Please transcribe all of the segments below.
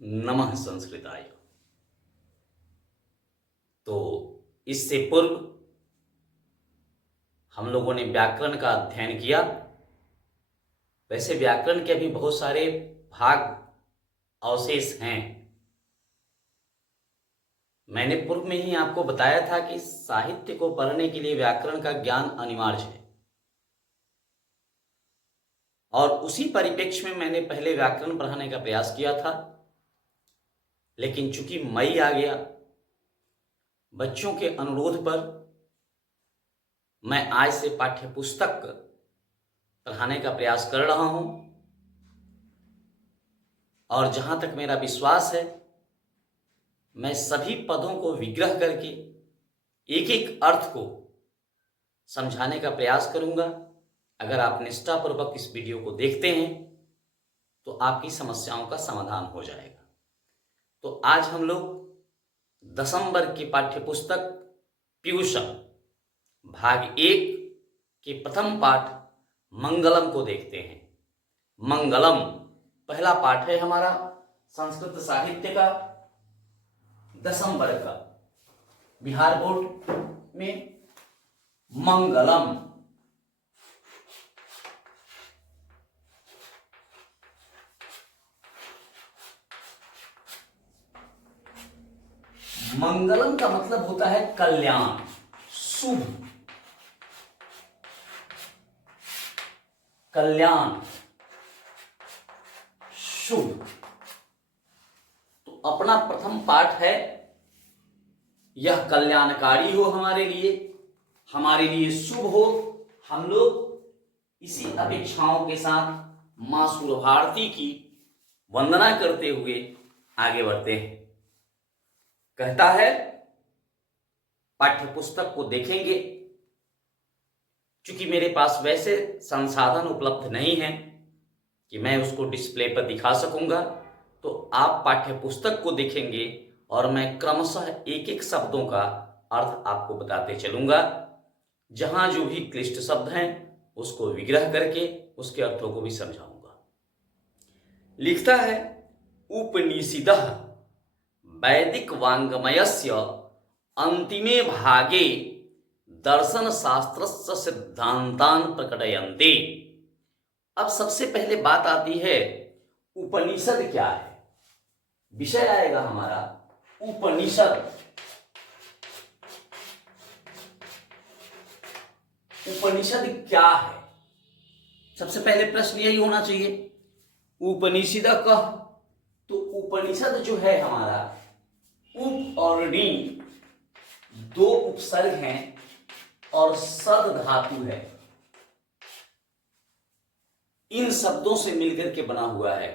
नमः संस्कृताय। तो इससे पूर्व हम लोगों ने व्याकरण का अध्ययन किया। वैसे व्याकरण के भी बहुत सारे भाग अवशेष हैं। मैंने पूर्व में ही आपको बताया था कि साहित्य को पढ़ने के लिए व्याकरण का ज्ञान अनिवार्य है, और उसी परिप्रेक्ष्य में मैंने पहले व्याकरण पढ़ाने का प्रयास किया था। लेकिन चूंकि मई आ गया, बच्चों के अनुरोध पर मैं आज से पाठ्य पुस्तक पढ़ाने का प्रयास कर रहा हूं, और जहां तक मेरा विश्वास है, मैं सभी पदों को विग्रह करके एक एक अर्थ को समझाने का प्रयास करूंगा। अगर आप निष्ठापूर्वक इस वीडियो को देखते हैं तो आपकी समस्याओं का समाधान हो जाएगा। तो आज हम लोग 10वीं वर्ग की पाठ्य पुस्तक पीयूषम भाग 1 के प्रथम पाठ मंगलम को देखते हैं। मंगलम पहला पाठ है हमारा संस्कृत साहित्य का 10वीं वर्ग का, बिहार बोर्ड में। मंगलम मंगलम का मतलब होता है कल्याण, शुभ, कल्याण, शुभ। तो अपना प्रथम पाठ है, यह कल्याणकारी हो हमारे लिए शुभ हो। हम लोग इसी अपेक्षाओं के साथ मां सूरभारती की वंदना करते हुए आगे बढ़ते हैं। कहता है, पाठ्य पुस्तक को देखेंगे। चूंकि मेरे पास वैसे संसाधन उपलब्ध नहीं है कि मैं उसको डिस्प्ले पर दिखा सकूंगा, तो आप पाठ्य पुस्तक को देखेंगे और मैं क्रमशः एक एक शब्दों का अर्थ आपको बताते चलूंगा। जहां जो भी क्लिष्ट शब्द हैं उसको विग्रह करके उसके अर्थों को भी समझाऊंगा। लिखता है, उपनिषदः वैदिक वाङ्मयस्य अंतिमे भागे दर्शन शास्त्रस्य सिद्धांतान प्रकटयन्ते। अब सबसे पहले बात आती है, उपनिषद क्या है। विषय आएगा हमारा उपनिषद। उपनिषद क्या है, सबसे पहले प्रश्न यही होना चाहिए। उपनिषद कह, तो उपनिषद जो है हमारा, उप और नी दो उपसर्ग हैं और सद धातु है। इन शब्दों से मिलकर के बना हुआ है।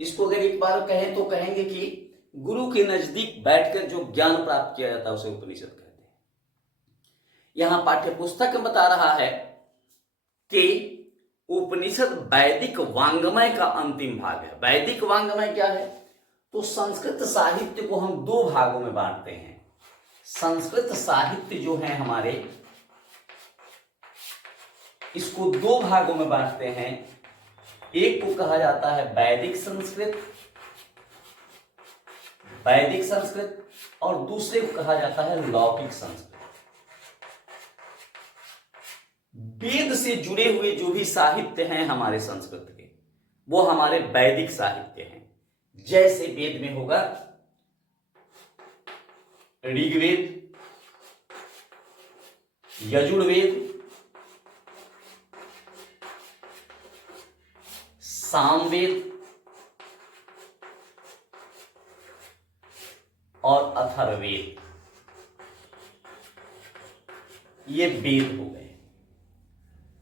इसको अगर एक बार कहें तो कहेंगे कि गुरु के नजदीक बैठकर जो ज्ञान प्राप्त किया जाता है उसे उपनिषद कहते हैं। यहां पाठ्य पुस्तक में बता रहा है कि उपनिषद वैदिक वाङ्मय का अंतिम भाग है। वैदिक वाङ्मय क्या है, तो संस्कृत साहित्य को हम दो भागों में बांटते हैं। संस्कृत साहित्य जो है हमारे, इसको दो भागों में बांटते हैं। एक को कहा जाता है वैदिक संस्कृत, और दूसरे को कहा जाता है लौकिक संस्कृत। वेद से जुड़े हुए जो भी साहित्य हैं हमारे संस्कृत के, वो हमारे वैदिक साहित्य हैं। जैसे वेद में होगा ऋग्वेद, यजुर्वेद, सामवेद और अथर्ववेद। ये वेद हो गए।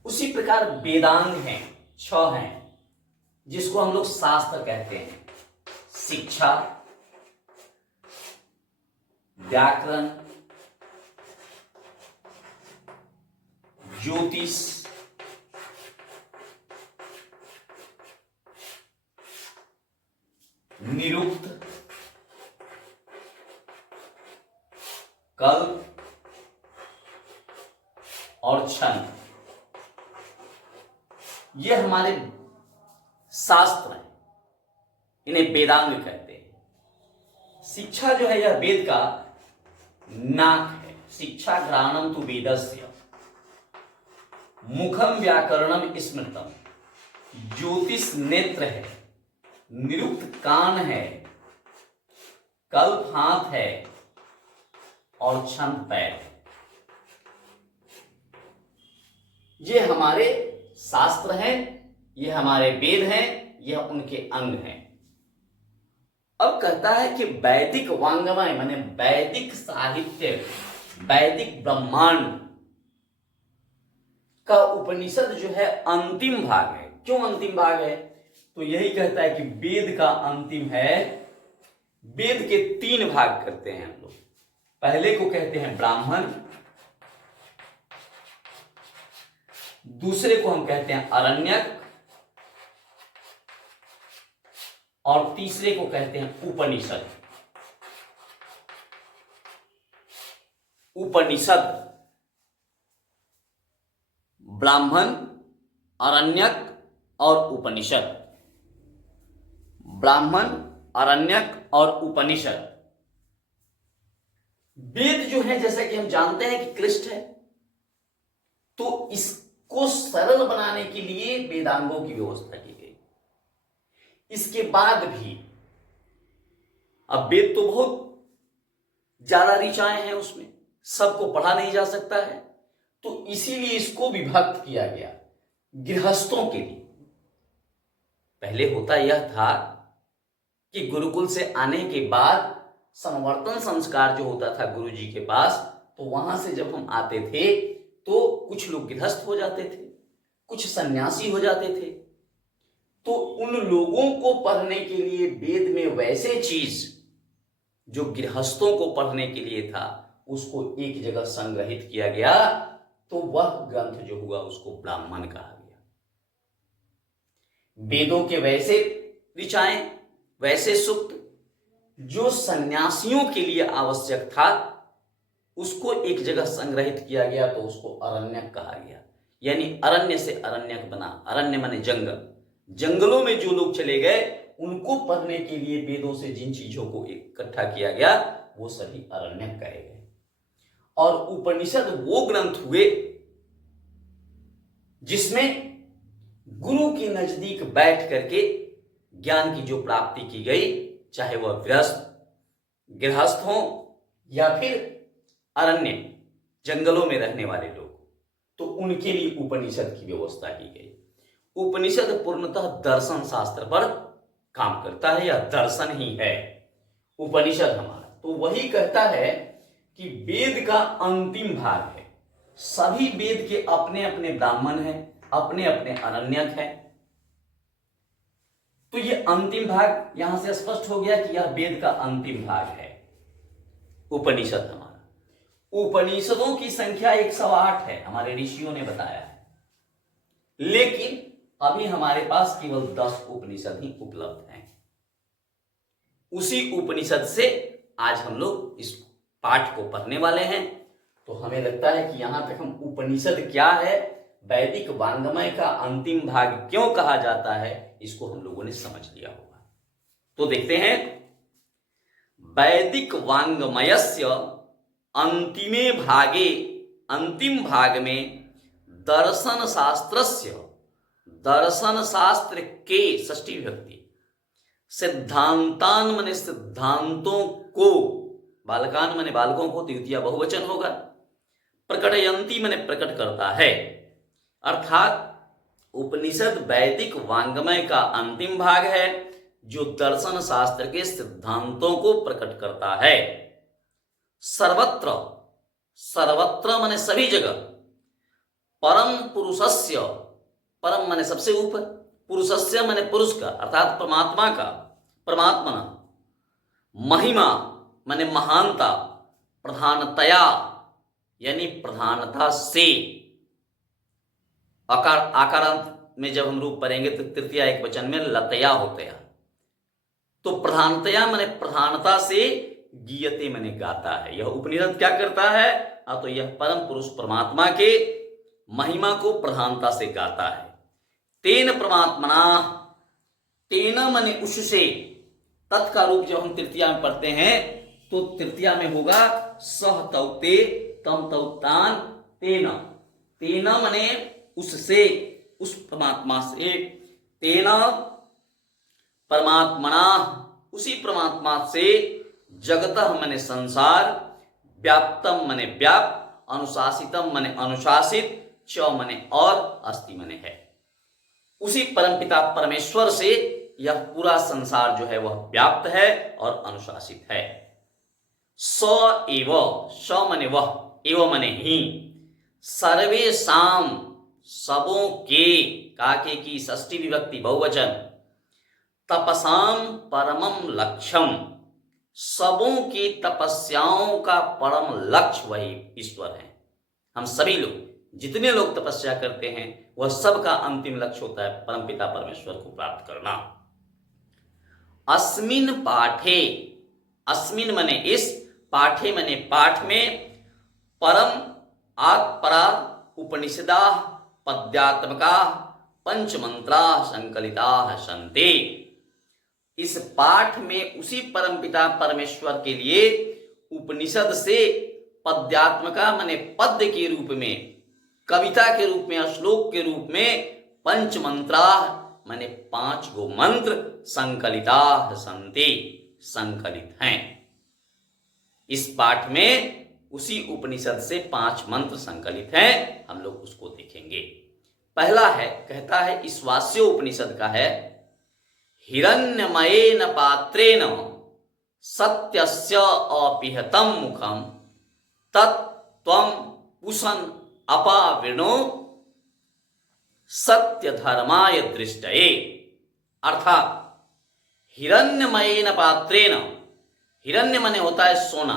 उसी प्रकार वेदांग हैं, 6 हैं, जिसको हम लोग शास्त्र कहते हैं। शिक्षा, व्याकरण, ज्योतिष, निरुक्त, कल्प और छंद, ये हमारे शास्त्र हैं। इन्हें वेदांग कहते हैं। शिक्षा जो है यह वेद का नाक है। शिक्षा घ्राणम तु वेदस्य, मुखम व्याकरणम स्मृतम, ज्योतिष नेत्र है, निरुक्त कान है, कल्प हाथ है और छंद पैर है। ये हमारे शास्त्र हैं, ये हमारे वेद हैं, यह उनके अंग हैं। अब कहता है कि वैदिक वांग्मय माने वैदिक साहित्य, वैदिक ब्रह्मांड का उपनिषद जो है अंतिम भाग है। क्यों अंतिम भाग है? तो यही कहता है कि वेद का अंतिम है। वेद के 3 भाग करते हैं हम लोग। पहले को कहते हैं ब्राह्मण, दूसरे को हम कहते हैं अरण्यक और तीसरे को कहते हैं उपनिषद। उपनिषद ब्राह्मण, अरण्यक और उपनिषद। ब्राह्मण, अरण्यक और उपनिषद। वेद जो है जैसा कि हम जानते हैं कि क्लिष्ट है, तो इसको सरल बनाने के लिए वेदांगों की व्यवस्था की गई। इसके बाद भी अब वेद तो बहुत ज्यादा ऋचाएं हैं, उसमें सबको पढ़ा नहीं जा सकता है, तो इसीलिए इसको विभक्त किया गया गृहस्थों के लिए। पहले होता यह था कि गुरुकुल से आने के बाद संवर्तन संस्कार जो होता था गुरु जी के पास, तो वहां से जब हम आते थे तो कुछ लोग गृहस्थ हो जाते थे, कुछ सन्यासी हो जाते थे। तो उन लोगों को पढ़ने के लिए वेद में वैसे चीज जो गृहस्थों को पढ़ने के लिए था उसको एक जगह संग्रहित किया गया, तो वह ग्रंथ जो हुआ उसको ब्राह्मण कहा गया। वेदों के वैसे ऋचाएं, वैसे सूक्त जो सन्यासियों के लिए आवश्यक था उसको एक जगह संग्रहित किया गया, तो उसको अरण्यक कहा गया। यानी अरण्य से अरण्यक बना। अरण्य माने जंगल, जंगलों में जो लोग चले गए उनको पढ़ने के लिए वेदों से जिन चीजों को इकट्ठा किया गया वो सभी अरण्यक कहे गए। और उपनिषद वो ग्रंथ हुए जिसमें गुरु के नजदीक बैठ करके ज्ञान की जो प्राप्ति की गई, चाहे वह गृहस्थ हो या फिर अरण्य जंगलों में रहने वाले लोग, तो उनके लिए उपनिषद की व्यवस्था की गई। उपनिषद पूर्णतः दर्शन शास्त्र पर काम करता है, या दर्शन ही है उपनिषद हमारा। तो वही कहता है कि वेद का अंतिम भाग है। सभी वेद के अपने अपने ब्राह्मण हैं, अपने अपने अरण्यक हैं। तो ये अंतिम भाग यहां से स्पष्ट हो गया कि यह वेद का अंतिम भाग है उपनिषद हमारा। उपनिषदों की संख्या 108 है, हमारे ऋषियों ने बताया है, लेकिन अभी हमारे पास केवल 10 उपनिषद ही उपलब्ध हैं। उसी उपनिषद से आज हम लोग इस पाठ को पढ़ने वाले हैं। तो हमें लगता है कि यहां तक हम उपनिषद क्या है, वैदिक वांग्मय का अंतिम भाग क्यों कहा जाता है, इसको हम लोगों ने समझ लिया होगा। तो देखते हैं, वैदिक वांग्मयस्य अंतिमे भागे, अंतिम भाग में दर्शन शास्त्रस्य, दर्शन शास्त्र के षष्ठी विभक्ति, सिद्धांतान माने सिद्धांतों को, बालकान माने बालकों को, द्वितीय बहुवचन होगा, प्रकटयंती माने प्रकट करता है। अर्थात उपनिषद वैदिक वांग्मय का अंतिम भाग है जो दर्शन शास्त्र के सिद्धांतों को प्रकट करता है। सर्वत्र, सर्वत्र माने सभी जगह, परम पुरुषस्य, परम माने सबसे ऊपर, पुरुषस्य माने पुरुष का अर्थात परमात्मा का, परमात्मा, महिमा माने महानता, प्रधानतया यानी प्रधानता से, आकारांत में जब हम रूप पढ़ेंगे तो तृतीय एक वचन में लतया होते हैं। तो प्रधानतया माने प्रधानता से, गीयते माने गाता है। यह उपनिषद क्या करता है? तो यह परम पुरुष परमात्मा के महिमा को प्रधानता से गाता है। तेन परमात्मना, तेन माने उससे, तत् का रूप जब हम तृतीया में पढ़ते हैं तो तृतीया में होगा सह तौते तम तौतान तेना। तेना मने उससे, उस परमात्मा से, तेना परमात्मना उसी परमात्मा से, जगतः मने संसार, व्याप्तम मने व्याप्त, अनुशासितम मने अनुशासित, च मने और, अस्ति मने है। उसी परमपिता परमेश्वर से यह पूरा संसार जो है वह व्याप्त है और अनुशासित है। स एव, स मने वह, एव मने ही, सर्वेषाम सबों के, काके की षष्ठी विभक्ति बहुवचन, तपसाम परमम लक्ष्यम, सबों की तपस्याओं का परम लक्ष्य वही ईश्वर है। हम सभी लोग जितने लोग तपस्या करते हैं वह सबका अंतिम लक्ष्य होता है परमपिता परमेश्वर को प्राप्त करना। अस्मिन पाठे, अस्मिन मने इस, पाठे मने पाठ में, परम आत्परा उपनिषदा पद्यात्मका पंचमंत्रा संकलिता सन्ते। इस पाठ में उसी परमपिता परमेश्वर के लिए उपनिषद से पद्यात्मका माने पद्य के रूप में, कविता के रूप में, श्लोक के रूप में, पंचमंत्रा माने 5 गो मंत्र, संकलिता सन्ते संकलित हैं। इस पाठ में उसी उपनिषद से 5 मंत्र संकलित हैं, हम लोग उसको देखेंगे। पहला है, कहता है ईश्वास्यो उपनिषद का है, हिरण्यमयेन पात्रेण सत्यस्य अपिहतम मुखम तत्त्वं पुषन् अपावृणो सत्य धर्माय दृष्टये। अर्थात हिरण्यमयेन पात्रेण, हिरण्य मने होता है सोना,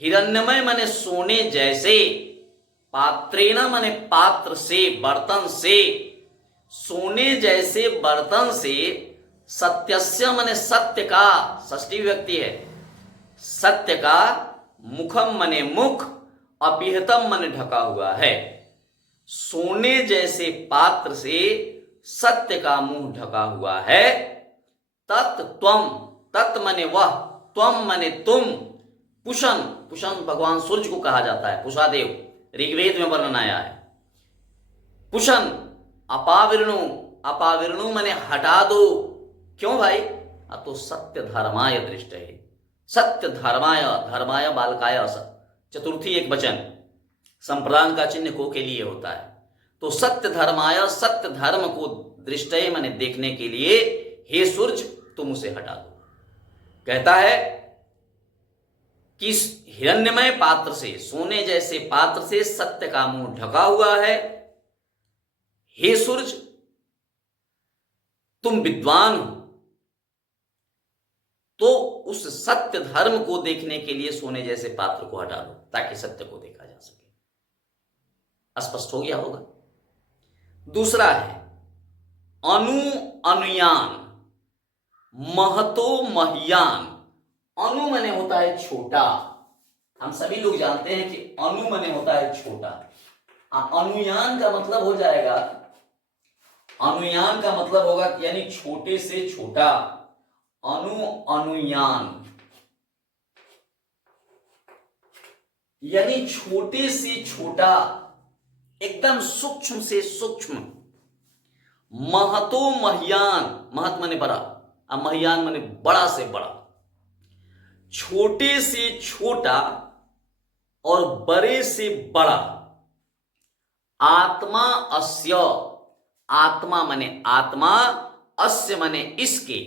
हिरण्यमय मने सोने जैसे, पात्रेण मने पात्र से, बर्तन से, सोने जैसे बर्तन से, सत्यस्य मने सत्य का, षष्ठी विभक्ति है, सत्य का, मुखम मने मुख, अपिहतम मने ढका हुआ है, सोने जैसे पात्र से सत्य का मुंह ढका हुआ है। तत्त्वम, तत् मने वह, त्वम मने तुम, पुषन, पुषन भगवान सूर्य को कहा जाता है, पुषादेव, ऋग्वेद में वर्णन आया है। पुषन, अपावृणु, अपावृणु मने हटा दो, क्यों भाई? तो सत्य धर्माय दृष्ट है, सत्य धर्माय, धर्माय बालकाय, चतुर्थी एक वचन, संप्रदान का चिन्ह को के लिए होता है। तो सत्य धर्माय, सत्य धर्म को दृष्टय माने देखने के लिए, हे सूर्य तुम उसे हटा दो। कहता है कि हिरण्यमय पात्र से, सोने जैसे पात्र से सत्य का मुंह ढका हुआ है। हे सूर्य तुम विद्वान हो, तो उस सत्य धर्म को देखने के लिए सोने जैसे पात्र को हटा दो ताकि सत्य को देखा जा सके। स्पष्ट हो गया होगा। दूसरा है अनु अनुयान, महतो मह्यान। अनु मने होता है छोटा, हम सभी लोग जानते हैं कि अनु मने होता है छोटा। अनुयान का मतलब हो जाएगा, अनुयान का मतलब होगा यानी छोटे से छोटा, अनु अनुयान यानी छोटे से छोटा, एकदम सूक्ष्म से सूक्ष्म। महतो मह्यान, महत माने बड़ा, और मह्यान माने बड़ा से बड़ा। छोटे से छोटा और बड़े से बड़ा। आत्मा अस्य, आत्मा माने आत्मा, अस्य माने इसके,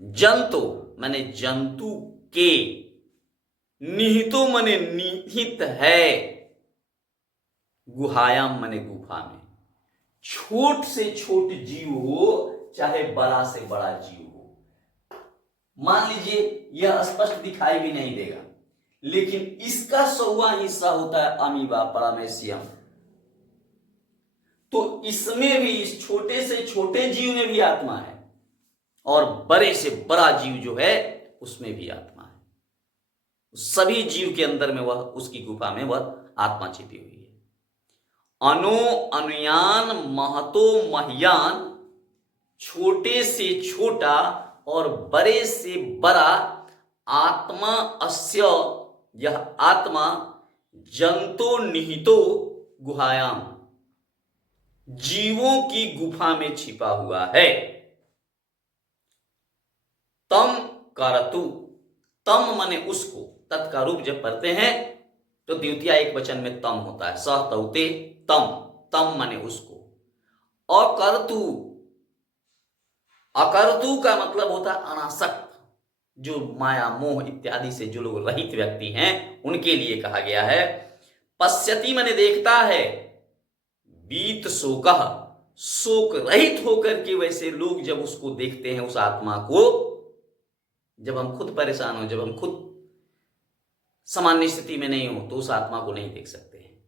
जंतु माने जंतु के, निहितो माने निहित है, गुहायाम माने गुफा में। छोट से छोट जीव हो चाहे बड़ा से बड़ा जीव हो, मान लीजिए यह स्पष्ट दिखाई भी नहीं देगा, लेकिन इसका 100वां हिस्सा होता है अमीबा पैरामेसियम, तो इसमें भी, इस छोटे से छोटे जीव में भी आत्मा है, और बड़े से बड़ा जीव जो है उसमें भी आत्मा है। सभी जीव के अंदर में वह, उसकी गुफा में वह आत्मा छिपी हुई है। अनु अनुयान महतो मह्यान, छोटे से छोटा और बड़े से बड़ा आत्मा अस्य, यह आत्मा जंतो निहितो गुहायाम, जीवों की गुफा में छिपा हुआ है। तम करतु, तम माने उसको, तत् का रूप जब पढ़ते हैं तो द्वितीय एक वचन में तम होता है, सह तौते तम, तम माने उसको। अकर्तु, अकर्तु का मतलब होता है अनासक्त, जो माया मोह इत्यादि से जो लोग रहित व्यक्ति हैं उनके लिए कहा गया है। पश्यति माने देखता है, बीत शोकः, शोक रहित होकर के वैसे लोग जब उसको देखते हैं, उस आत्मा को, जब हम खुद परेशान हो, जब हम खुद सामान्य स्थिति में नहीं हो तो उस आत्मा को नहीं देख सकते हैं।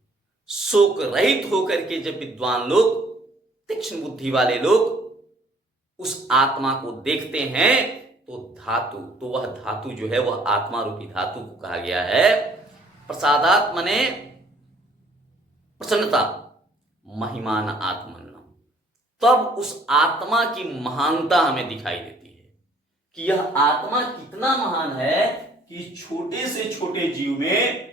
शोक रहित होकर के जब विद्वान लोग, तीक्ष्ण बुद्धि वाले लोग उस आत्मा को देखते हैं तो धातु, तो वह धातु जो है वह आत्मा रूपी धातु को कहा गया है प्रसादात माने प्रसन्नता, महिमान आत्मन्नम। तब उस आत्मा की महानता हमें दिखाई देती है कि यह आत्मा कितना महान है कि छोटे से छोटे जीव में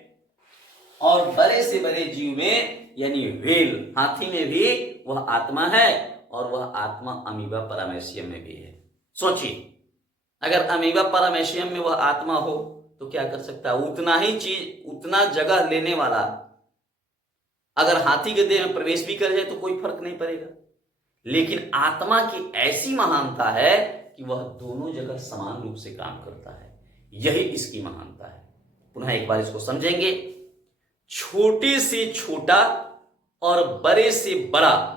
और बड़े से बड़े जीव में, यानी व्हेल हाथी में भी वह आत्मा है और वह आत्मा अमीबा पैरामेशियम में भी है। सोचिए, अगर अमीबा पैरामेशियम में वह आत्मा हो तो क्या कर सकता है? उतना ही चीज, उतना जगह लेने वाला अगर हाथी के देह में प्रवेश भी कर जाए तो कोई फर्क नहीं पड़ेगा। लेकिन आत्मा की ऐसी महानता है कि वह दोनों जगह समान रूप से काम करता है, यही इसकी महानता है। पुनः एक बार इसको समझेंगे। छोटे से छोटा और बड़े से बड़ा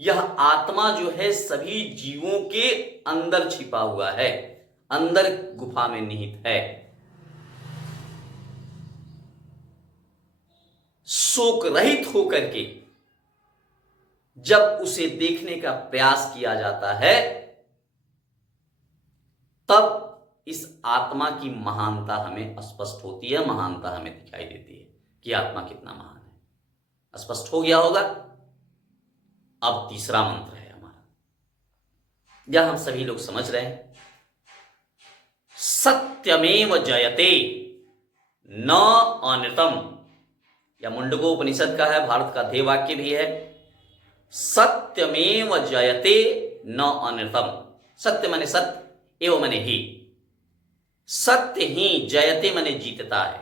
यह आत्मा जो है सभी जीवों के अंदर छिपा हुआ है, अंदर गुफा में निहित है। शोक रहित होकर के जब उसे देखने का प्रयास किया जाता है तब इस आत्मा की महानता हमें स्पष्ट होती है, महानता हमें दिखाई देती है कि आत्मा कितना महान है। स्पष्ट हो गया होगा। अब तीसरा मंत्र है हमारा, यह हम सभी लोग समझ रहे हैं। सत्यमेव जयते न अनृतम, यह मुंडकोपनिषद का है, भारत का ध्येय वाक्य भी है। सत्यमेव जयते न अनृतम, सत्य माने सत्य, एवं माने ही, सत्य ही, जयते माने जीतता है,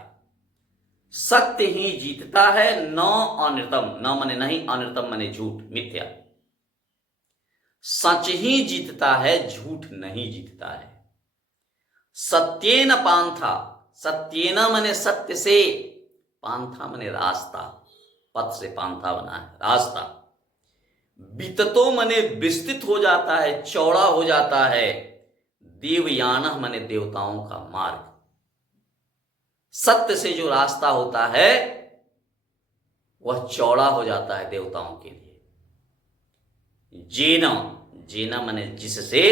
सत्य ही जीतता है। न अनृतम, न माने नहीं, अनृतम माने झूठ, मिथ्या। सच ही जीतता है, झूठ नहीं जीतता है। सत्येन पांथा, सत्येन माने सत्य से, पांथा माने रास्ता, पथ से पांथा बना है, रास्ता। विततो माने विस्तृत हो जाता है, चौड़ा हो जाता है। देवयान माने देवताओं का मार्ग। सत्य से जो रास्ता होता है वह चौड़ा हो जाता है देवताओं के लिए। जेना, जेना माने जिससे,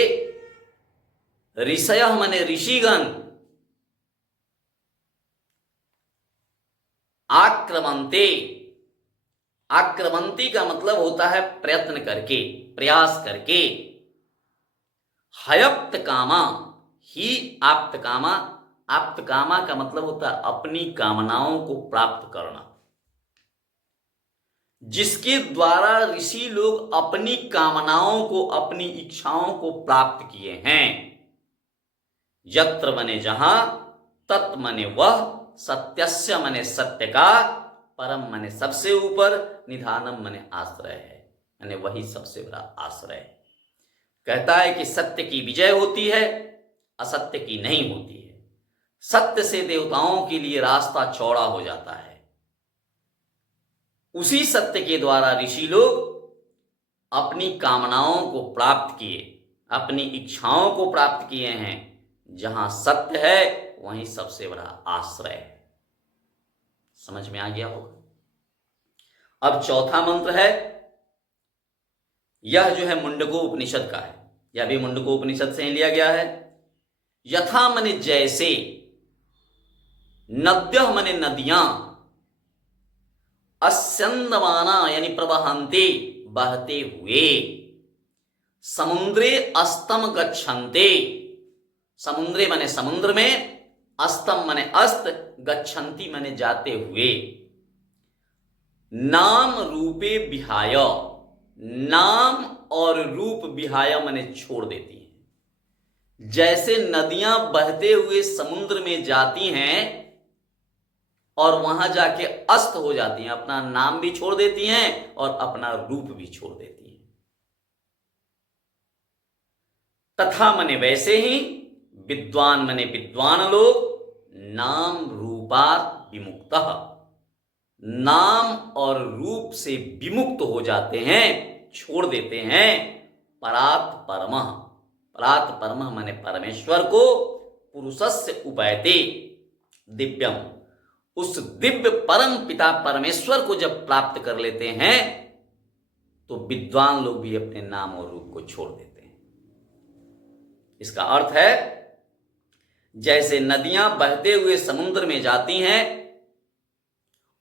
ऋषय माने ऋषिगण, आक्रमंते, आक्रमंती का मतलब होता है प्रयत्न करके, प्रयास करके। हयप्त कामा, ही आप्त कामा, आप्त कामा का मतलब होता है अपनी कामनाओं को प्राप्त करना। जिसके द्वारा ऋषि लोग अपनी कामनाओं को, अपनी इच्छाओं को प्राप्त किए हैं। यत्र मने जहां, तत् मने वह, सत्यस्य मने सत्य का, परम मने सबसे ऊपर, निधानम मने आश्रय है, यानी वही सबसे बड़ा आश्रय है। कहता है कि सत्य की विजय होती है, असत्य की नहीं होती है। सत्य से देवताओं के लिए रास्ता चौड़ा हो जाता है। उसी सत्य के द्वारा ऋषि लोग अपनी कामनाओं को प्राप्त किए, अपनी इच्छाओं को प्राप्त किए हैं। जहां सत्य है वहीं सबसे बड़ा आश्रय है। समझ में आ गया होगा। अब चौथा मंत्र है, यह जो है मुंडकोपनिषद का है, यह भी मुंडकोपनिषद से लिया गया है। यथा मने जैसे, नद्यः मने नदियां, अस्यन्दमाना यानी प्रवहन्ते, बहते हुए, समुद्रे अस्तम गच्छन्ते, समुद्रे माने समुद्र में, अस्तम माने अस्त, गच्छन्ति माने जाते हुए। नाम रूपे विहाय, नाम और रूप विहाय माने छोड़ देती है। जैसे नदियां बहते हुए समुद्र में जाती हैं और वहां जाके अस्त हो जाती हैं, अपना नाम भी छोड़ देती हैं और अपना रूप भी छोड़ देती हैं। तथा मने वैसे ही, विद्वान मने विद्वान लोग, नाम रूपात् विमुक्तः, नाम और रूप से विमुक्त हो जाते हैं, छोड़ देते हैं। परात् परमः, परात् परमः माने परमेश्वर को, पुरुषस्य उपैते दिव्यम, उस दिव्य परम पिता परमेश्वर को जब प्राप्त कर लेते हैं तो विद्वान लोग भी अपने नाम और रूप को छोड़ देते हैं। इसका अर्थ है, जैसे नदियां बहते हुए समुद्र में जाती हैं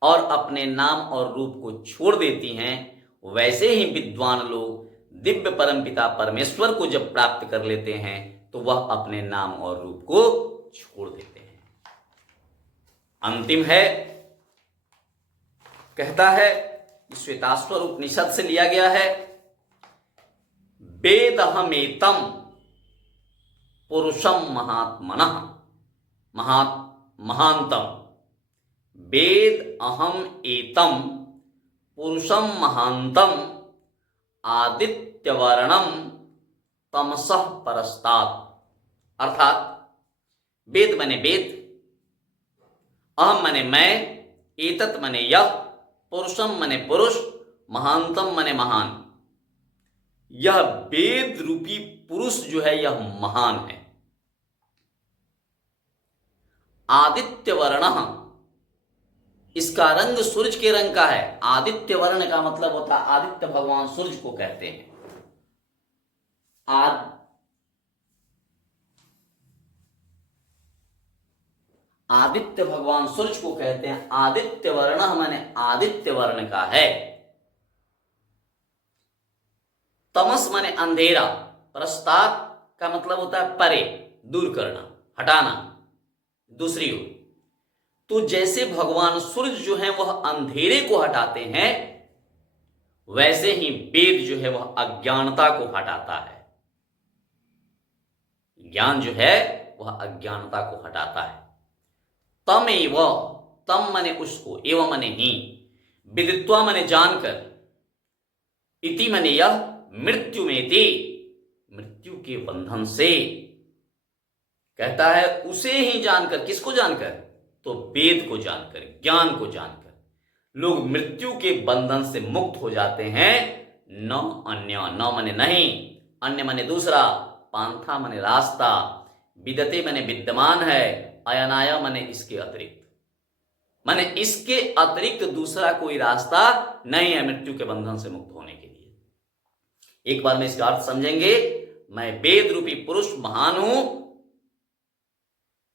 और अपने नाम और रूप को छोड़ देती हैं, वैसे ही विद्वान लोग दिव्य परमपिता परमेश्वर को जब प्राप्त कर लेते हैं तो वह अपने नाम और रूप को छोड़ देते हैं। अंतिम है, कहता है, श्वेताश्वर उपनिषद से लिया गया है, वेदहमेतम पुरुषम महात्मनः महांतम, वेद अहम एतम पुरुषम महांतम आदित्यवर्णम तमसः परस्तात्। अर्थात वेद मने वेद, अहम मने मैं, एतत् मने यह, पुरुषम मने पुरुष, महांतम मने महान। यह वेद रूपी पुरुष जो है यह महान है। आदित्य वर्ण, इसका रंग सूरज के रंग का है। आदित्य वर्ण का मतलब होता है आदित्य भगवान सूरज को कहते हैं। आदित्य भगवान सूरज को कहते हैं। आदित्य वर्ण माने आदित्य वर्ण का है। तमस माने अंधेरा, प्रस्ताव का मतलब होता है परे, दूर करना, हटाना, दूसरी ओर। तो जैसे भगवान सूरज जो है वह अंधेरे को हटाते हैं, वैसे ही वेद जो है वह अज्ञानता को हटाता है। ज्ञान जो है वह अज्ञानता को हटाता है। तमेव, तम मने उसको, एवं मने ही, विदित्वा मने जानकर, इति मने यह, मृत्यु में ते, मृत्यु के बंधन से। कहता है उसे ही जानकर, किसको जानकर? तो वेद को जानकर, ज्ञान को जानकर लोग मृत्यु के बंधन से मुक्त हो जाते हैं। न अन्य, न मने नहीं, अन्य मने दूसरा, पांथा मने रास्ता, विदते मने विद्यमान है, अयनाया मने इसके अतिरिक्त, माने इसके अतिरिक्त दूसरा कोई रास्ता नहीं है मृत्यु के बंधन से मुक्त होने के लिए। एक बार में इसका अर्थ समझेंगे। मैं वेद रूपी पुरुष महान हूं,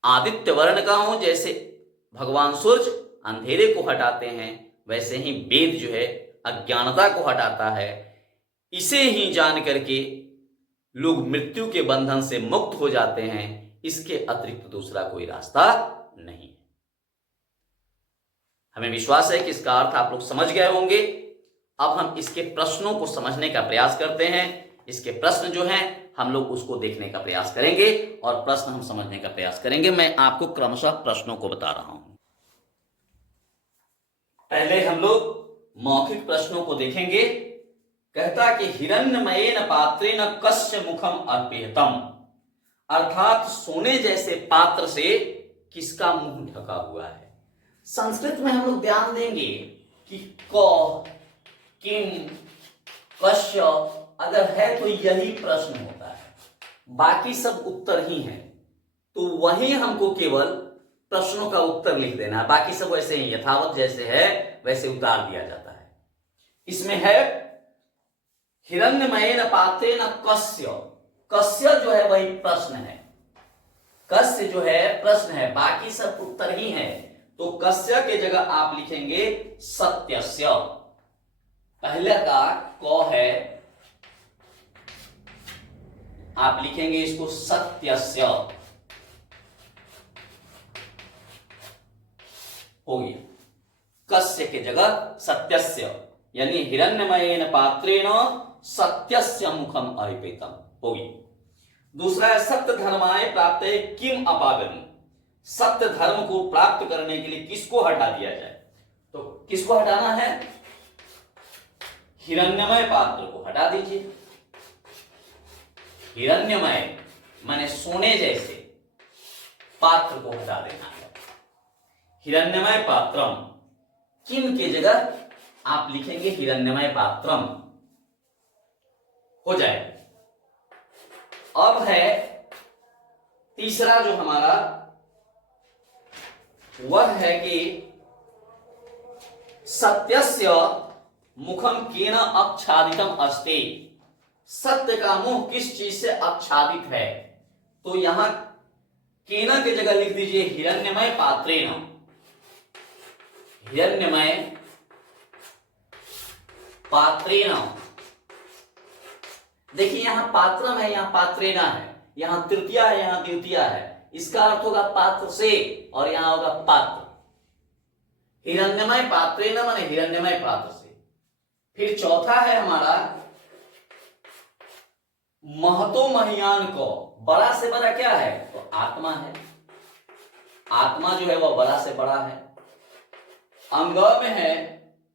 आदित्य वर्ण का हूं। जैसे भगवान सूरज अंधेरे को हटाते हैं, वैसे ही वेद जो है अज्ञानता को हटाता है। इसे ही जान करके लोग मृत्यु के बंधन से मुक्त हो जाते हैं। इसके अतिरिक्त दूसरा कोई रास्ता नहीं। हमें विश्वास है कि इसका अर्थ आप लोग समझ गए होंगे। अब हम इसके प्रश्नों को समझने का प्रयास करते हैं। इसके प्रश्न जो हैं हम लोग उसको देखने का प्रयास करेंगे और प्रश्न हम समझने का प्रयास करेंगे। मैं आपको क्रमशः प्रश्नों को बता रहा हूं। पहले हम लोग मौखिक प्रश्नों को देखेंगे। कहता कि हिरण्मयेन पात्रेण कस्य मुखम अर्पितम, अर्थात सोने जैसे पात्र से किसका मुंह ढका हुआ है। संस्कृत में हम लोग ध्यान देंगे कि क, किम, कस्य अगर है तो यही प्रश्न होता है, बाकी सब उत्तर ही हैं। तो वही हमको केवल प्रश्नों का उत्तर लिख देना है, बाकी सब वैसे ही यथावत जैसे है वैसे उतार दिया जाता है। इसमें है हिरण्मयेन पात्रेण कस्य, कस्य जो है वही प्रश्न है, कस्य जो है प्रश्न है, बाकी सब उत्तर ही है। तो कस्य के जगह आप लिखेंगे सत्यस्य। पहले का क है, आप लिखेंगे इसको सत्यस्य, हो गया। कस्य के जगह सत्यस्य, यानी हिरण्यमयेन पात्रेण सत्यस्य मुखम अर्पितम, हो गया। दूसरा है सत्य धर्माय प्राप्त किम अपागम, सत्य धर्म को प्राप्त करने के लिए किसको हटा दिया जाए, तो किसको हटाना है, हिरण्यमय पात्र को हटा दीजिए। हिरण्यमय माने सोने जैसे पात्र को हटा देना है। हिरण्यमय पात्रम, किम के जगह आप लिखेंगे हिरण्यमय पात्रम, हो जाए। अब है तीसरा जो हमारा, वह है कि सत्यस्य मुखम केन आच्छादितम अस्ति, सत्य का मुंह किस चीज से आच्छादित है, तो यहां केना की जगह लिख दीजिए हिरण्यमय पात्रेण, हिरण्यमय पात्रेण। देखिए यहां पात्रम है, यहां पात्रेणा है, यहां तृतीया है, यहां द्वितीया है, इसका अर्थ होगा पात्र से और यहां होगा पात्र। हिरण्यमय पात्रेण माने हिरण्यमय पात्र से। फिर चौथा है हमारा महतो महियान को, बड़ा से बड़ा क्या है, तो आत्मा है, आत्मा जो है वह बड़ा से बड़ा है। अंग में है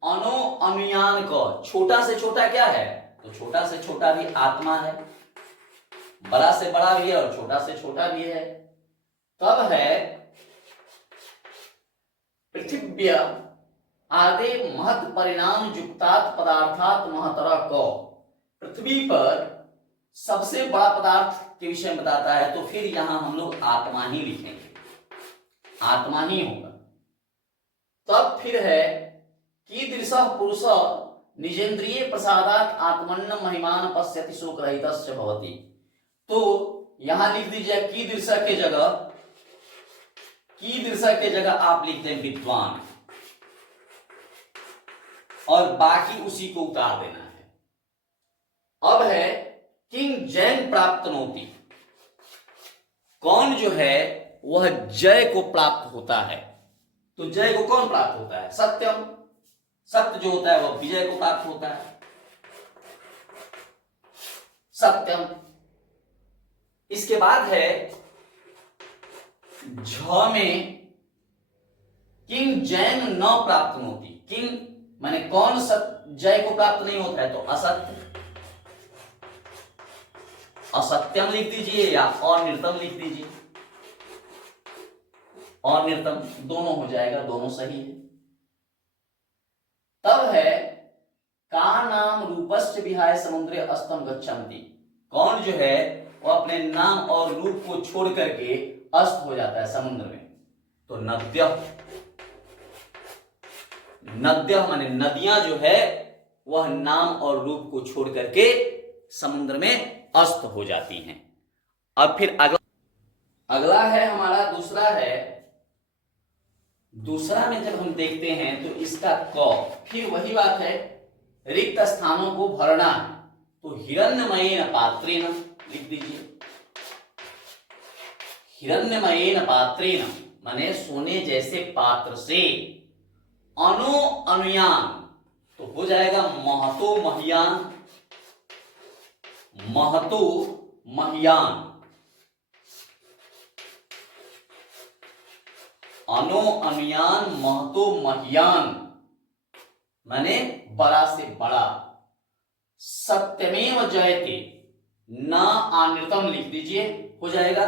अनो अमियान को, छोटा से छोटा क्या है, तो छोटा से छोटा भी आत्मा है, बड़ा से बड़ा भी है और छोटा से छोटा भी है। तब है पृथिव्य आदि महत् परिणाम युक्तात् पदार्थात् महतरा को, पृथ्वी पर सबसे बड़ा पदार्थ के विषय में बताता है, तो फिर यहां हम लोग आत्मा ही लिखेंगे, आत्मा ही होगा। तब फिर है कीदृशः पुरुषः निजेंद्रिय प्रसादात आत्मन्नं महिमान पश्यति शोक रहितस्य भवति, तो यहां लिख दीजिए कीदृशः के जगह, कीदृशः के जगह आप लिखते हैं विद्वान, और बाकी उसी को उतार देना है। अब है किंग जैन प्राप्त नोति, कौन जो है वह जय को प्राप्त होता है, तो जय को कौन प्राप्त होता है, सत्यम, सत्य जो होता है वह विजय को प्राप्त होता है, सत्यम। इसके बाद है झ में किंग जैन न प्राप्त होती, किंग माने कौन जय को प्राप्त नहीं होता है, तो असत्य, असत्यम लिख दीजिए या अनिर्तम लिख दीजिए, अनिर्तम दोनों हो जाएगा, दोनों सही है। तब है का नाम रूपस्य विहाय समुद्रे अस्तम गच्छन्ति, कौन जो है वो अपने नाम और रूप को छोड़ करके अस्त हो जाता है समुद्र में, तो नद्य, नद्य माने नदियां जो है वह नाम और रूप को छोड़ करके समुद्र में अस्त हो जाती हैं। अब फिर अगला है हमारा दूसरा है, दूसरा में जब हम देखते हैं तो इसका क, फिर वही बात है रिक्त स्थानों को भरना, तो हिरण्यमयेन पात्रेण लिख दीजिए, हिरण्यमयेन पात्रेण माने सोने जैसे पात्र से, अनु अनुयान तो हो जाएगा महतो महियान, महतो महियान, अनो अनुयान महतो महियान माने बड़ा से बड़ा। सत्यमेव जयते न आनृतम लिख दीजिए, हो जाएगा।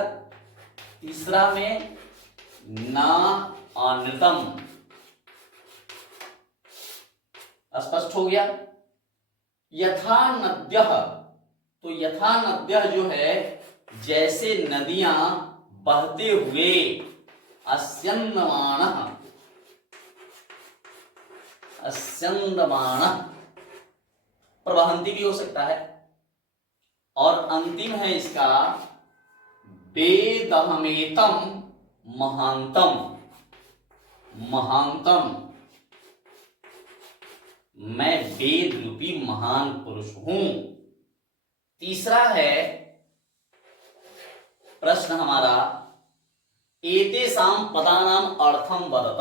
तीसरा में न आनृतम, स्पष्ट हो गया। यथा नद्यः, तो यथा नद्यः जो है जैसे नदियां बहते हुए, अस्यन्दमानः, अस्यन्दमानः प्रवहंती भी हो सकता है। और अंतिम है इसका वेदहमेतम महांतम, महांतम मैं वेद रूपी महान पुरुष हूं। तीसरा है प्रश्न हमारा एतेषां पदानां अर्थम वदत।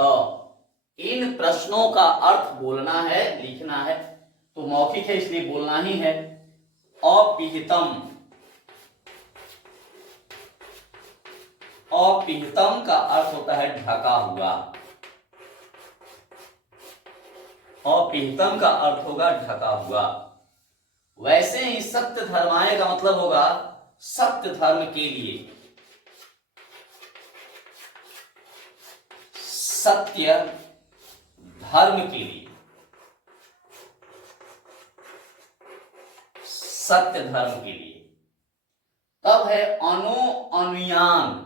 इन प्रश्नों का अर्थ बोलना है, लिखना है। तो मौखिक है इसलिए बोलना ही है। अपिहितम, अपिहितम का अर्थ होता है ढका हुआ। अपिहितम का अर्थ होगा ढका हुआ। वैसे ही सत्य धर्माय का मतलब होगा सत्य धर्म के लिए, सत्य धर्म के लिए, सत्य धर्म के लिए। तब है अनु अनुयान,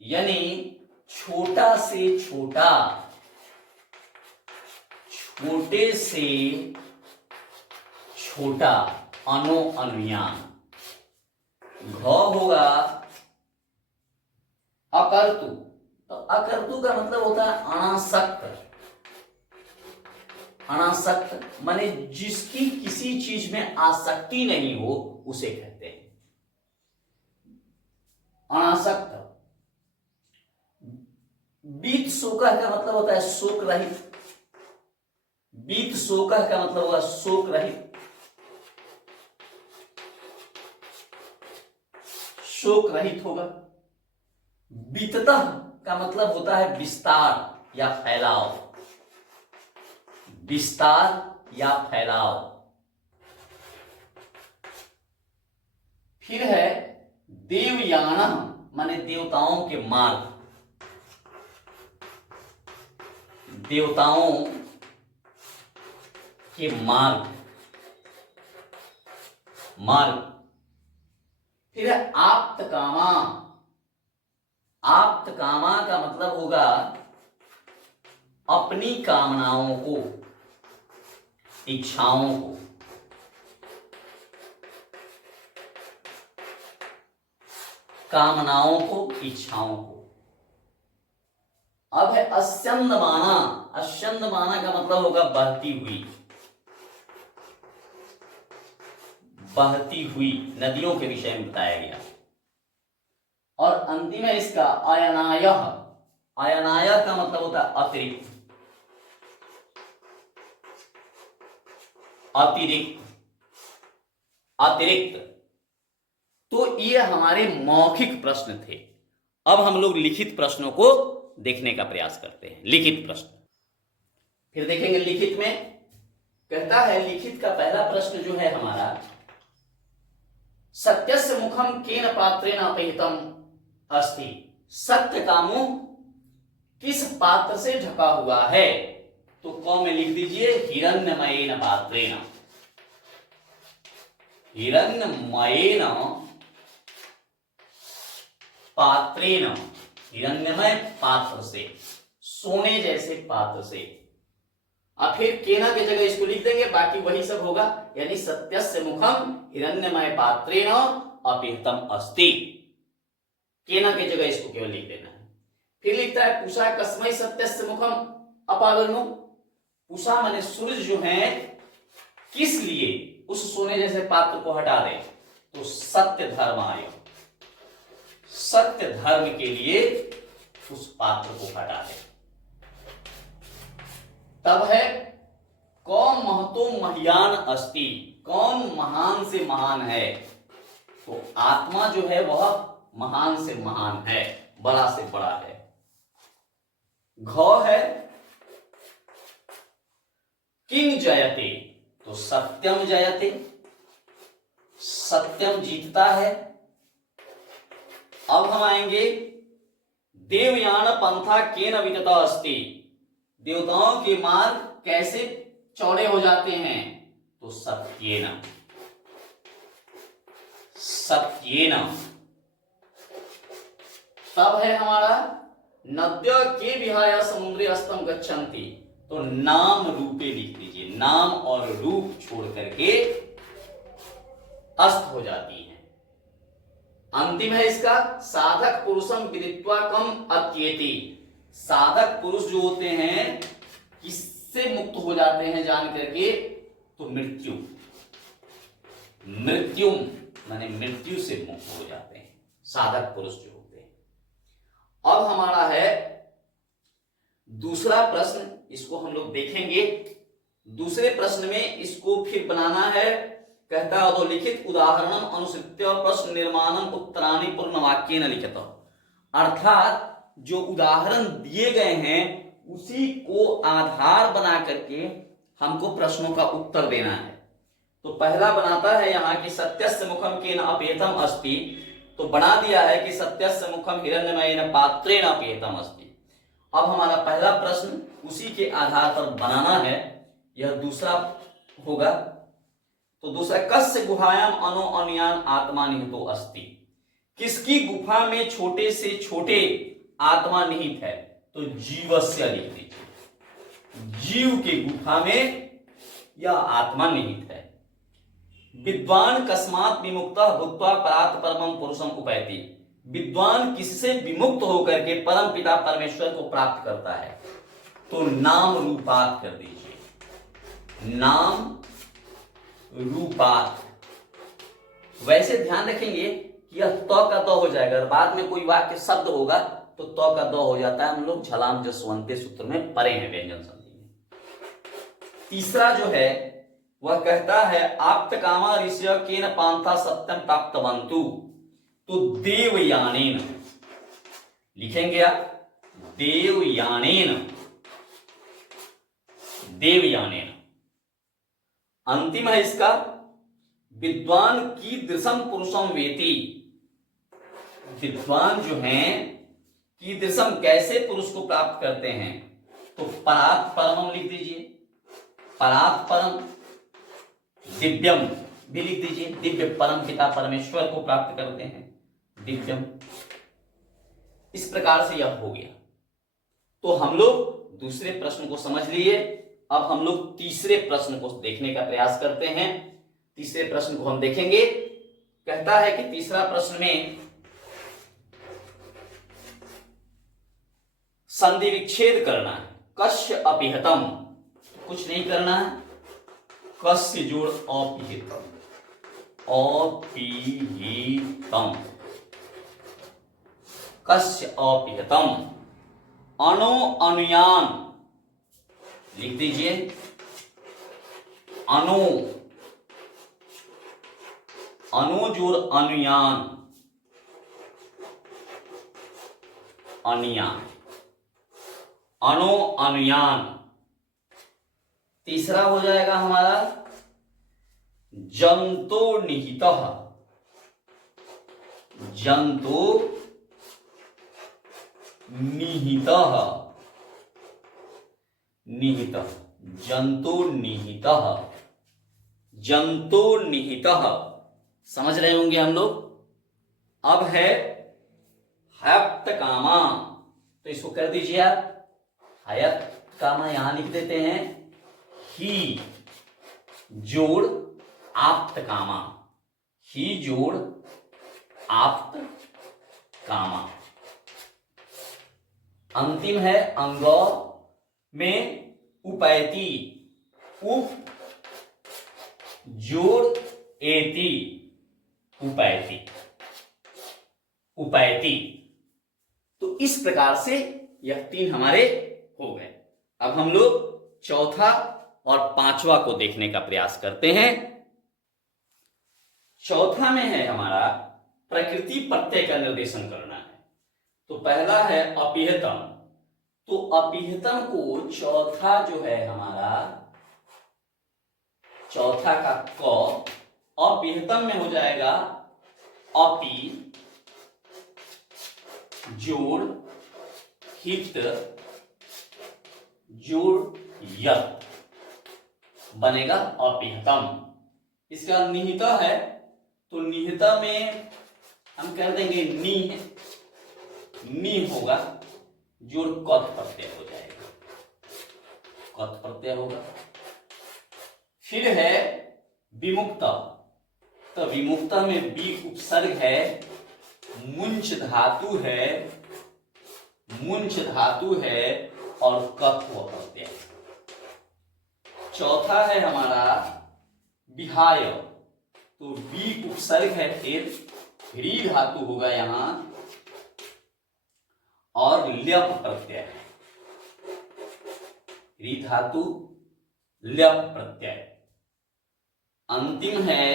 यानी छोटा से छोटा, छोटे से छोटा, अनु अनुयान। घ होगा अकर्तु, तो अकर्तु का मतलब होता है अनासक्त। अनासक्त माने जिसकी किसी चीज में आसक्ति नहीं हो उसे कहते हैं अनासक्त। बीत शोकः का मतलब होता है शोक रहित। बीत शोकः का मतलब होगा शोक रहित, शोक रहित होगा। बीततः का मतलब होता है विस्तार या फैलाव, विस्तार या फैलाव। फिर है देवयानः माने देवताओं के मार्ग, देवताओं के मार्ग, मार्ग। फिर है आप्तकामा। आप्तकामा का मतलब होगा अपनी कामनाओं को, इच्छाओं को। कामनाओं को, इच्छाओं को। अब है अस्यंदमाना। अस्यंदमाना का मतलब होगा बहती हुई, बहती हुई नदियों के विषय में बताया गया। और अंतिम है इसका अयनाय। अयनाय का मतलब होता है अतिरिक्त, अतिरिक्त, अतिरिक्त। तो ये हमारे मौखिक प्रश्न थे। अब हम लोग लिखित प्रश्नों को देखने का प्रयास करते हैं। लिखित प्रश्न फिर देखेंगे। लिखित में कहता है, लिखित का पहला प्रश्न जो है हमारा, सत्यस्य मुखम केन पात्रेण अपहितम अस्ति। सत्य का मुंह किस पात्र से ढका हुआ है? तो क में लिख दीजिए हिरण्यमयेन पात्रेण। हिरण्यमयेन पात्रेण, हिरण्यमय पात्र से, सोने जैसे पात्र से। अब फिर केना की जगह इसको लिख देंगे, बाकी वही सब होगा। यानी सत्यस्य मुखम हिरण्यमय पात्रेण अपहितम अस्ति। केना की जगह इसको केवल लिख देना है। फिर लिखता है पूषा कस्मै सत्यस्य मुखम अपावरणो। पूषा माने सूरज जो है, किस लिए उस सोने जैसे पात्र को हटा दे? तो सत्य धर्माय, सत्य धर्म के लिए उस पात्र को हटा दे। तब है कौन महतो महियान अस्ति। कौन महान से महान है? तो आत्मा जो है वह महान से महान है, बड़ा से बड़ा है। घ है किंग जयते। तो सत्यम जयते, सत्यम जीतता है। अब हम आएंगे देवयान पंथा केन वितता अस्ति। देवताओं के मार्ग कैसे चौड़े हो जाते हैं? तो सत्येन, सत्येन। तब है हमारा नद्य के विहाय समुद्री अस्तम गच्छन्ति। तो नाम रूपे लिख दीजिए, नाम और रूप छोड़ करके अस्त हो जाती है। अंतिम है इसका साधक पुरुषम विदित्वा कम अत्येति। साधक पुरुष जो होते हैं किससे मुक्त हो जाते हैं जान करके? तो मृत्यु, मृत्युम माने मृत्यु से मुक्त हो जाते हैं। साधक पुरुष जो होते हैं। अब हमारा है दूसरा प्रश्न, इसको हम लोग देखेंगे। दूसरे प्रश्न में इसको फिर बनाना है। कहता है अधोलिखित उदाहरणम अनुसृत्य प्रश्न निर्माणम उत्तराणि पूर्ण वाक्येन लिखित। अर्थात जो उदाहरण दिए गए हैं उसी को आधार बना करके हमको प्रश्नों का उत्तर देना है। तो पहला बनाता है यहाँ की सत्यस्य मुखम केन अपेतम अस्ति, तो बना दिया है कि सत्यस्य मुखम हिरण्यमयेन पात्रेण अपेतम अस्ति। अब हमारा पहला प्रश्न उसी के आधार पर बनाना है, यह दूसरा होगा। तो दूसरा, कस्य गुहायाम अनो अनुयान आत्मा निहितो अस्ति, किसकी गुफा में छोटे से छोटे आत्मा निहित है? तो जीवस्य लिख दीजिए, जीव के गुफा में यह आत्मा निहित है। विद्वान कस्मात् विमुक्तः भूत्वा परात् परमं पुरुषम उपैति, विद्वान किससे विमुक्त होकर के परम पिता परमेश्वर को प्राप्त करता है? तो नाम रूपात कर दीजिए, नाम रूपात। वैसे ध्यान रखेंगे कि यह त का द हो जाएगा, बाद में कोई वाक्य शब्द होगा तो त का द हो जाता है। हम लोग झलाम जसवंते सूत्र में पढ़े हैं व्यंजन संधि में। तीसरा जो है वह कहता है आप्त कामा ऋषय केन पांथा सत्यम प्राप्तवन्तु, तो देवयानेन लिखेंगे आप, देवयानेन, देवयानेन। अंतिम है इसका, विद्वान कीदृशम पुरुषम वेति, विद्वान जो हैं कीदृशम कैसे पुरुष को प्राप्त करते हैं? तो परात् परमम लिख दीजिए, परात् परम। दिव्यम भी लिख दीजिए, दिव्य परम पिता परमेश्वर को प्राप्त करते हैं, दिव्यम। इस प्रकार से यह हो गया। तो हम लोग दूसरे प्रश्न को समझ लिए। अब हम लोग तीसरे प्रश्न को देखने का प्रयास करते हैं। तीसरे प्रश्न को हम देखेंगे। कहता है कि तीसरा प्रश्न में संधि विच्छेद करना है। कस्य अपिहितम, कुछ नहीं करना है, कस्य जोड़ अपिहितम, अपिहितम, कस्य अपिहितम। अणो अनुयान लिख दीजिए, अणो, अणु जोड़ अनुयान, अनुयान, अणो अनुयान। तीसरा हो जाएगा हमारा जंतो निहितः, जंतो निहितः, निहितः, जंतो निहितः, जंतो निहितः। समझ रहे होंगे हम लोग। अब है हयप्त कामा, तो इसको कर दीजिए आप, हयप्त कामा यहां लिख देते हैं, ही जोड़ आप्त कामा, ही जोड़ आप्त कामा। अंतिम है अंग में उपैति, उप जोड़ एति, उपैति, उपैति। तो इस प्रकार से यह तीन हमारे हो गए। अब हम लोग चौथा और पांचवा को देखने का प्रयास करते हैं। चौथा में है हमारा प्रकृति प्रत्यय का निर्देशन करना है। तो पहला है अपिहितम, तो अपिहितम को चौथा जो है हमारा, चौथा का क अपिहितम में हो जाएगा अपि जोड़ हित जोड़ यत, बनेगा अपिहितम। इसका निहिता है, तो निहिता में हम कर देंगे नी, नी होगा, जोड़ कथ प्रत्यय हो जाएगा, कथ प्रत्यय होगा। फिर है विमुक्ता, तो विमुक्ता में बी उपसर्ग है, मुंच धातु है, मुंच धातु है और कथ प्रत्यय। चौथा है हमारा विहाय, तो बी उपसर्ग है, फिर ह्री धातु होगा यहां और ल्यप प्रत्यय है। ह्री धातु ल्यप प्रत्यय। अंतिम है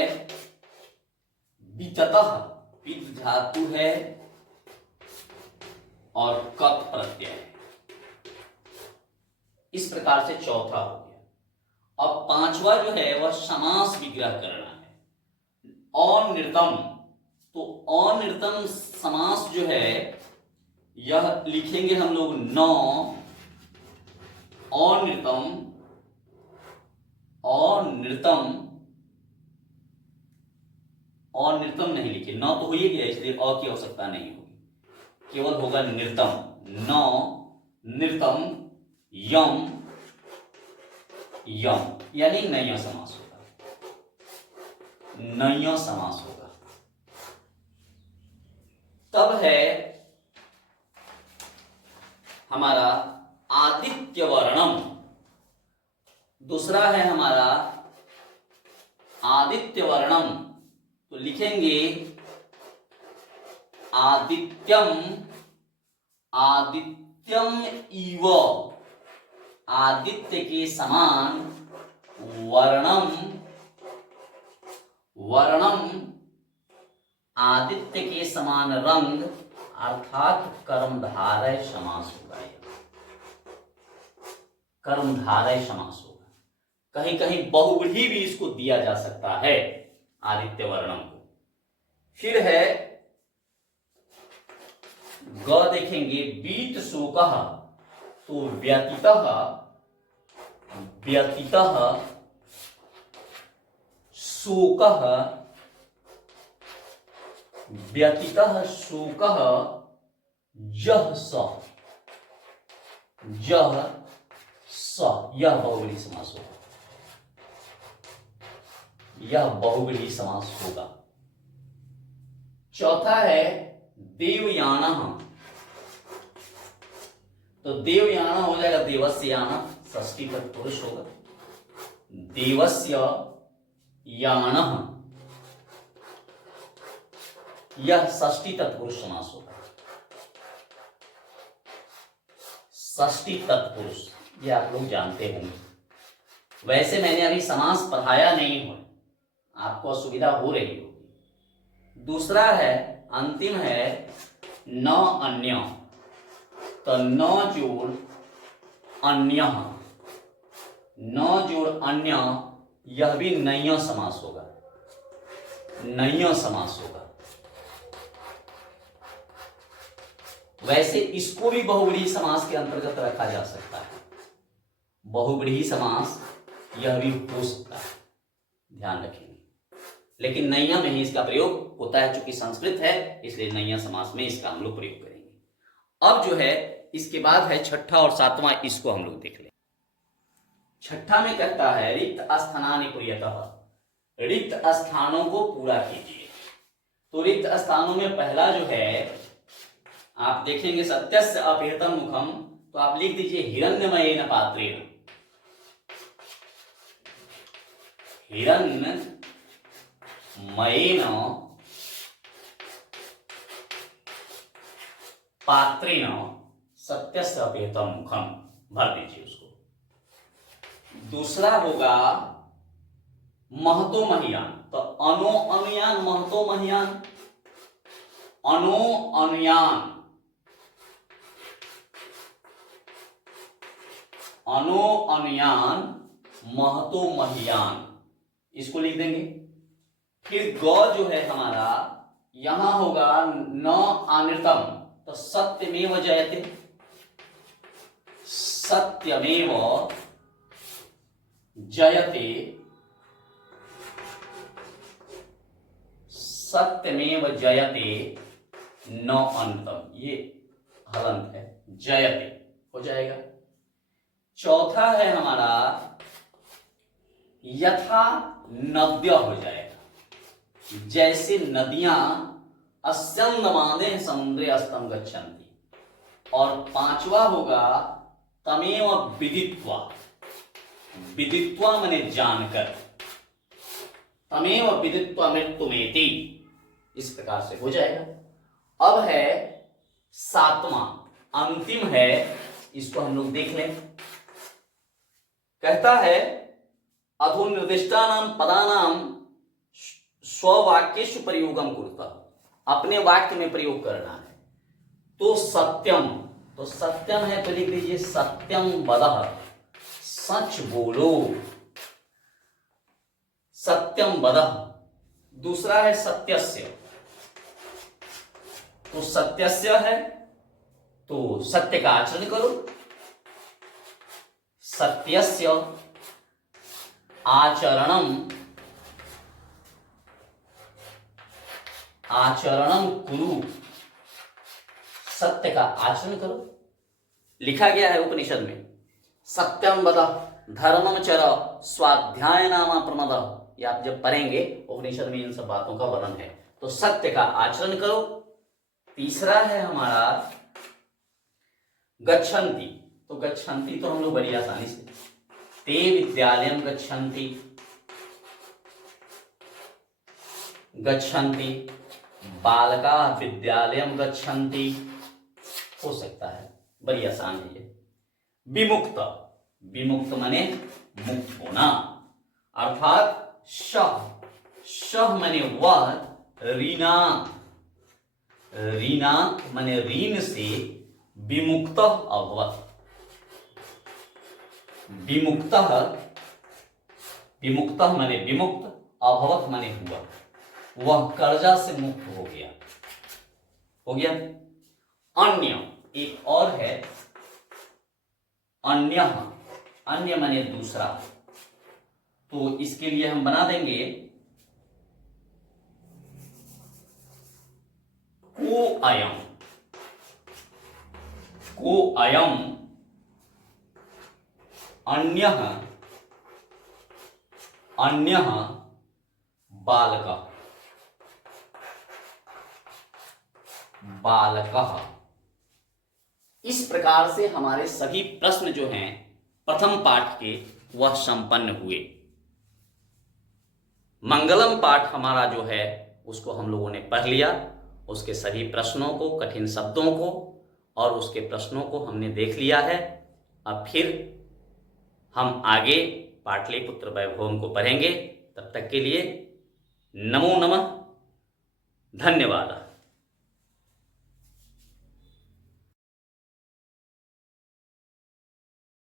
विततः, वित धातु है और कप प्रत्यय है। इस प्रकार से चौथा हो गया। अब पांचवा जो है वह समास विग्रह करना है। अनिर्तम, तो अनिर्तम समास जो है यह लिखेंगे हम लोग न अनिर्तम, अनिर्तम, अनिर्तम नहीं लिखे, न तो हो ही गया इसलिए अ की आवश्यकता नहीं होगी, केवल होगा निर्तम। न निर्तम यम, यम यानी नय समास होगा, नय समास होगा। तब है हमारा आदित्य वर्णम। दूसरा है हमारा आदित्य वर्णम, तो लिखेंगे आदित्यम, आदित्यम इव, आदित्य के समान वर्णम, वर्णम आदित्य के समान रंग, अर्थात कर्मधारय समास होगा। कर्मधारय समास होगा। कहीं कहीं बहुव्रीहि भी इसको दिया जा सकता है आदित्य वर्णम को। फिर है ग, देखेंगे बीत शोकः, तो व्यतीतः, व्यतीतः शोकः, व्यतीतः शोकः यह स, यह स, यह बहुव्रीहि समास होगा, यह बहुव्रीहि समास होगा। चौथा है देवयानः, तो देवयान हो जाएगा देवस्य यान, षष्ठी तत्पुरुष होगा। देवस्य यानः, यह षष्ठी तत्पुरुष समास होगा। षष्ठी तत्पुरुष ये आप लोग जानते होंगे। वैसे मैंने अभी समास पढ़ाया नहीं हो, आपको असुविधा हो रही होगी। दूसरा है, अंतिम है न अन्य, तो न जोड़ अन्य, न जोड़ अन्य, यह भी नय समास होगा, नय समास होगा। वैसे इसको भी बहुव्रीहि समास के अंतर्गत रखा जा सकता है, बहुव्रीहि समास यह भी हो सकता है, ध्यान रखेंगे। लेकिन नैया में ही इसका प्रयोग होता है, चूंकि संस्कृत है इसलिए नैया समास में इसका हम लोग प्रयोग करेंगे। अब जो है इसके बाद है छठा और सातवां, इसको हम लोग देख लें। छठा में कहता है रिक्त स्थानानि पूर्यतः, रिक्त स्थानों को पूरा कीजिए। तो रिक्त स्थानों में पहला जो है आप देखेंगे सत्यस्य अपहृतं मुखम, तो आप लिख दीजिए हिरण्यमयेन पात्रेण, हिरण्यमयेन पात्रेण सत्यस्य अपहृतं मुखम, भर दीजिए उसको। दूसरा होगा महतो महीयान, तो अनो अनुयान महतो महीयान, अनो अनुयान, अनो अनुयान महतो महीयान, इसको लिख देंगे। फिर ग जो है हमारा यहां होगा न अनृतम, तो सत्यमेव जयते, सत्यमेव जयते, सत्यमेव जयते न अनृतम, ये हलंत है, जयते हो जाएगा। चौथा है हमारा यथा नद्य हो जाएगा, जैसे नदियां अस्यंदमाने समुद्रे अस्तम गच्छन्ति। और पांचवा होगा तमेव विदित्वा, विदित्वा माने जानकर, तमेव विदित्वा मृत्युमेति, इस प्रकार से हो जाएगा। अब है सातवां, अंतिम है, इसको हम लोग देख लें। कहता है अधोनिर्दिष्टानां पदानां स्ववाक्येषु प्रयोगम कुरुतः, अपने वाक्य में प्रयोग करना है। तो सत्यम, तो सत्यम है तो लिख दीजिए सत्यम वदः, सच बोलो, सत्यम वदः। दूसरा है सत्यस्य, तो सत्यस्य है तो सत्य का आचरण करो, सत्यस्य आचरणम, आचरणम कुरु, सत्य का आचरण करो। लिखा गया है उपनिषद में सत्यम वद धर्मम चर स्वाध्याय नामा प्रमद, ये आप जब पढ़ेंगे उपनिषद में इन सब बातों का वर्णन है। तो सत्य का आचरण करो। तीसरा है हमारा गच्छन्ति, तो गच्छन्ति तो हम लोग बड़ी आसानी से, ते विद्यालयम गच्छन्ति, गच्छन्ति, बालका विद्यालयम गच्छन्ति, हो सकता है, बड़ी आसान है ये। विमुक्त, विमुक्त माने मुक्त होना, अर्थात शह माने वह, रीना, रीना माने ऋण से विमुक्त अभवत, विमुक्त, विमुक्त माने विमुक्त, अभवत माने हुआ, वह कर्जा से मुक्त हो गया, हो गया। अन्य, एक और है अन्य, अन्य माने दूसरा, तो इसके लिए हम बना देंगे को अयम, को अयम अन्य, अन्य बालक, बालक। इस प्रकार से हमारे सभी प्रश्न जो हैं प्रथम पाठ के वह संपन्न हुए। मंगलम पाठ हमारा जो है उसको हम लोगों ने पढ़ लिया, उसके सभी प्रश्नों को, कठिन शब्दों को और उसके प्रश्नों को हमने देख लिया है। अब फिर हम आगे पाटलिपुत्र वैभवम को पढ़ेंगे। तब तक के लिए नमो नमः, धन्यवाद।